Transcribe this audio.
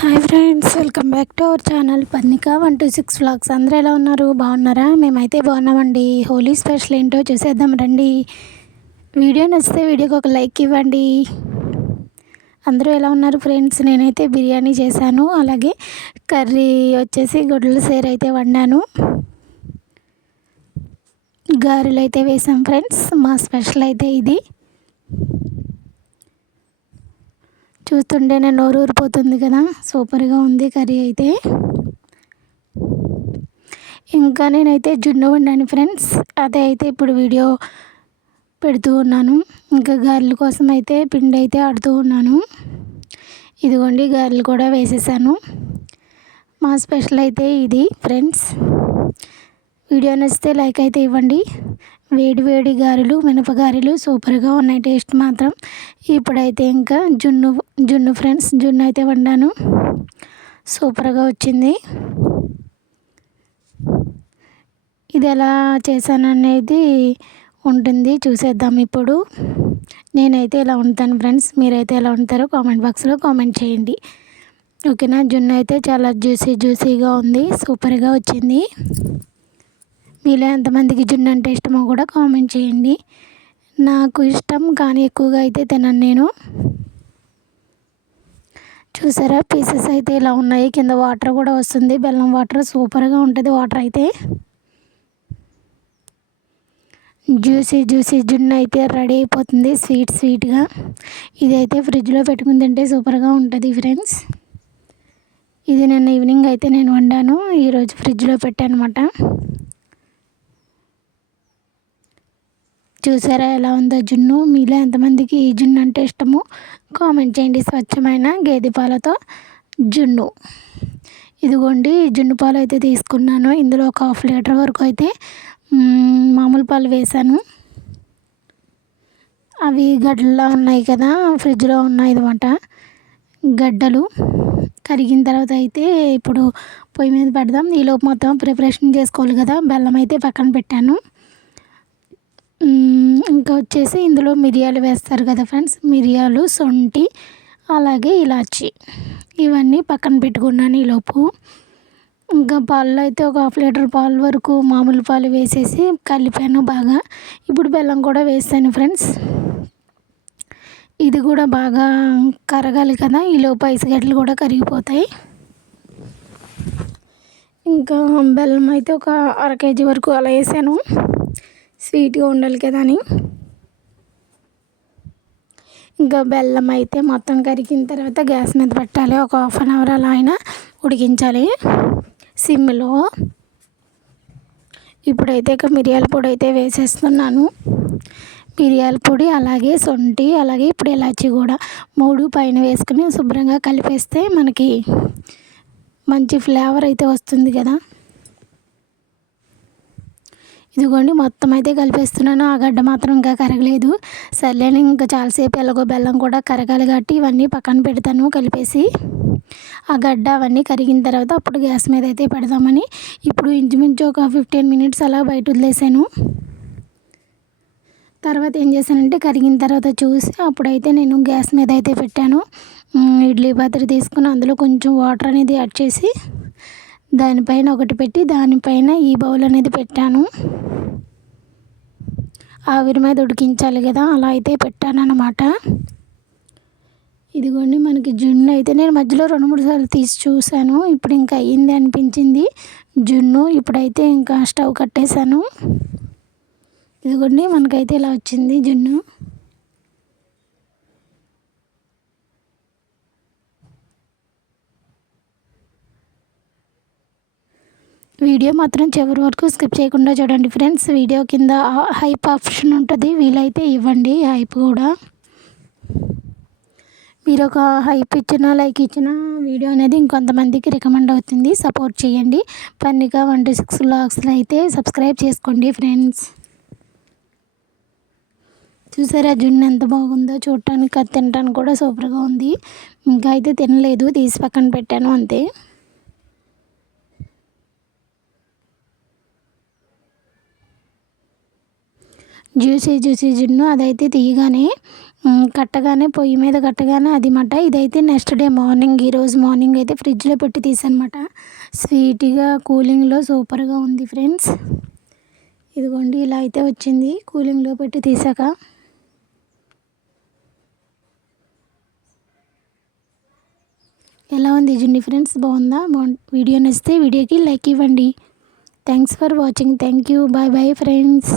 Hi friends, welcome back to our channel Parnika 126 vlogs. అందరూ ఎలా ఉన్నారు? బాగున్నారా? మేమైతే బాగున్నామండి. హోలీ స్పెషల్ ఏంటో చూసేద్దాం రండి. వీడియో నచ్చితే వీడియోకి ఒక లైక్ ఇవ్వండి. అందరూ ఎలా ఉన్నారు ఫ్రెండ్స్? నేనైతే బిర్యానీ చేశాను, అలాగే కర్రీ వచ్చేసి గొడ్ల సేరు అయితే వండాను, గారెలు అయితే వేసాం ఫ్రెండ్స్. మా స్పెషల్ అయితే ఇది. చూస్తుంటేనే నోరు ఊరిపోతుంది కదా, సూపర్గా ఉంది కర్రీ అయితే. ఇంకా నేనైతే జున్ను వండాను ఫ్రెండ్స్, అదే అయితే ఇప్పుడు వీడియో పెడుతూ ఉన్నాను. ఇంకా గారెల కోసం అయితే పిండి అయితే ఆడుతూ ఉన్నాను. ఇదిగోండి గారెలు కూడా వేసేసాను. మా స్పెషల్ అయితే ఇది ఫ్రెండ్స్. వీడియో నచ్చితే లైక్ అయితే ఇవ్వండి. వేడి వేడి గారెలు, మినపగారెలు సూపర్గా ఉన్నాయి, టేస్ట్ మాత్రం. ఇప్పుడైతే ఇంకా జున్ను ఫ్రెండ్స్, జున్ను అయితే వండాను, సూపర్గా వచ్చింది. ఇది ఎలా చేశాను అనేది ఉంటుంది, చూసేద్దాం ఇప్పుడు. నేనైతే ఇలా ఉంటాను ఫ్రెండ్స్, మీరైతే ఎలా ఉంటారో కామెంట్ బాక్స్లో కామెంట్ చేయండి, ఓకేనా. జున్ను అయితే చాలా జ్యూసీగా ఉంది, సూపర్గా వచ్చింది. మీలో ఎంతమందికి జున్ను అంటే ఇష్టమో కూడా కామెంట్ చేయండి. నాకు ఇష్టం, కానీ ఎక్కువగా అయితే తినను నేను. చూసారా, పీసెస్ అయితే ఇలా ఉన్నాయి, కింద వాటర్ కూడా వస్తుంది, బెల్లం వాటర్. సూపర్గా ఉంటుంది వాటర్ అయితే. జ్యూసీ జున్ను అయితే రెడీ అయిపోతుంది, స్వీట్గా. ఇదైతే ఫ్రిడ్జ్లో పెట్టుకుని తింటే సూపర్గా ఉంటుంది ఫ్రెండ్స్. ఇది నిన్న ఈవినింగ్ అయితే నేను వండాను, ఈరోజు ఫ్రిడ్జ్లో పెట్టాను అనమాట. చూసారా ఎలా ఉందో జున్ను? మీలో ఎంతమందికి ఈ జున్ను అంటే ఇష్టమో కామెంట్ చేయండి. స్వచ్ఛమైన గేదె పాలతో జున్ను. ఇదిగోండి జున్ను పాలు అయితే తీసుకున్నాను. ఇందులో ఒక 1/2 లీటర్ వరకు అయితే మామూలు పాలు వేసాను. అవి గడ్డలా ఉన్నాయి కదా, ఫ్రిడ్జ్లో ఉన్నాయి అన్నమాట గడ్డలు. కరిగిన తర్వాత అయితే ఇప్పుడు పొయ్యి మీద పెడదాం. ఈలోపు మొత్తం ప్రిపరేషన్ చేసుకోవాలి కదా. బెల్లం అయితే పక్కన పెట్టాను. ఇంకా వచ్చేసి ఇందులో మిరియాలు వేస్తారు కదా ఫ్రెండ్స్, మిరియాలు, శొంఠి, అలాగే ఇలాచి, ఇవన్నీ పక్కన పెట్టుకున్నాను ఈలోపు. ఇంకా పాలలో అయితే ఒక 1/2 లీటర్ పాలు వరకు మామూలు పాలు వేసేసి కలిపాను బాగా. ఇప్పుడు బెల్లం కూడా వేసాను ఫ్రెండ్స్. ఇది కూడా బాగా కరగాలి కదా, ఈలోపు ఐస్ గడ్డలు కూడా కరిగిపోతాయి. ఇంకా బెల్లం అయితే ఒక 1/2 కేజీ వరకు అలా వేసాను, స్వీట్గా ఉండాలి కదా అని. ఇంకా బెల్లం అయితే మొత్తం కరిగిన తర్వాత గ్యాస్ మీద పెట్టాలి, ఒక 1/2 అవర్ అలా అయినా ఉడికించాలి సిమ్లో. ఇప్పుడైతే ఇక మిరియాల పొడి అయితే వేసేస్తున్నాను. మిరియాల పొడి, అలాగే శొంఠి, అలాగే ఇప్పుడు ఇలాచి కూడా 3 పైన వేసుకుని శుభ్రంగా కలిపేస్తే మనకి మంచి ఫ్లేవర్ అయితే వస్తుంది కదా. ఇదిగోండి మొత్తం అయితే కలిపేస్తున్నాను. ఆ గడ్డ మాత్రం ఇంకా కరగలేదు. సర్లేని ఇంకా చాలాసేపు ఎలాగో బెల్లం కూడా కరగాలి కాబట్టి ఇవన్నీ పక్కన పెడతాను కలిపేసి. ఆ గడ్డ అవన్నీ కరిగిన తర్వాత అప్పుడు గ్యాస్ మీద అయితే పెడదామని ఇప్పుడు ఇంచుమించు ఒక 15 మినిట్స్ అలా బయట వదిలేసాను. తర్వాత ఏం చేశానంటే కరిగిన తర్వాత చూసి అప్పుడైతే నేను గ్యాస్ మీద అయితే పెట్టాను. ఇడ్లీ పాత్ర తీసుకుని అందులో కొంచెం వాటర్ అనేది యాడ్ చేసి దానిపైన ఒకటి పెట్టి దానిపైన ఈ బౌల్ అనేది పెట్టాను. ఆవిరి మీద ఉడికించాలి కదా, అలా అయితే పెట్టాను అన్నమాట. ఇదిగోండి మనకి జున్ను అయితే నేను మధ్యలో 2-3 సార్లు తీసి చూశాను. ఇప్పుడు ఇంకా అయ్యింది అనిపించింది జున్ను. ఇప్పుడైతే ఇంకా స్టవ్ కట్టేశాను. ఇదిగోండి మనకైతే ఇలా వచ్చింది జున్ను. వీడియో మాత్రం చివరి వరకు స్కిప్ చేయకుండా చూడండి ఫ్రెండ్స్. వీడియో కింద హైప్ ఆప్షన్ ఉంటుంది, వీలైతే ఇవ్వండి హైప్ కూడా. మీరు ఒక హైప్ ఇచ్చినా లైక్ ఇచ్చినా వీడియో అనేది ఇంకొంతమందికి రికమెండ్ అవుతుంది. సపోర్ట్ చేయండి. పర్ణిక 126 వ్లాగ్స్లో అయితే సబ్స్క్రైబ్ చేసుకోండి ఫ్రెండ్స్. చూసారా జున్ను ఎంత బాగుందో చూడటానికి, అది తినడానికి కూడా సూపర్గా ఉంది. ఇంకా అయితే తినలేదు, తీసి పక్కన పెట్టాను అంతే. జ్యూసీ జున్ను అదైతే తీయగానే కట్టగానే పొయ్యి మీద కట్టగానే అది మాట. ఇదైతే నెక్స్ట్ డే మార్నింగ్, ఈరోజు మార్నింగ్ అయితే ఫ్రిడ్జ్లో పెట్టి తీసానమాట. స్వీట్గా కూలింగ్లో సూపర్గా ఉంది ఫ్రెండ్స్. ఇదిగోండి ఇలా అయితే వచ్చింది కూలింగ్లో పెట్టి తీసాక. ఎలా ఉంది జుండి ఫ్రెండ్స్, బాగుందా? వీడియో నచ్చితే వీడియోకి లైక్ ఇవ్వండి. Thanks for watching. Thank you. Bye bye friends.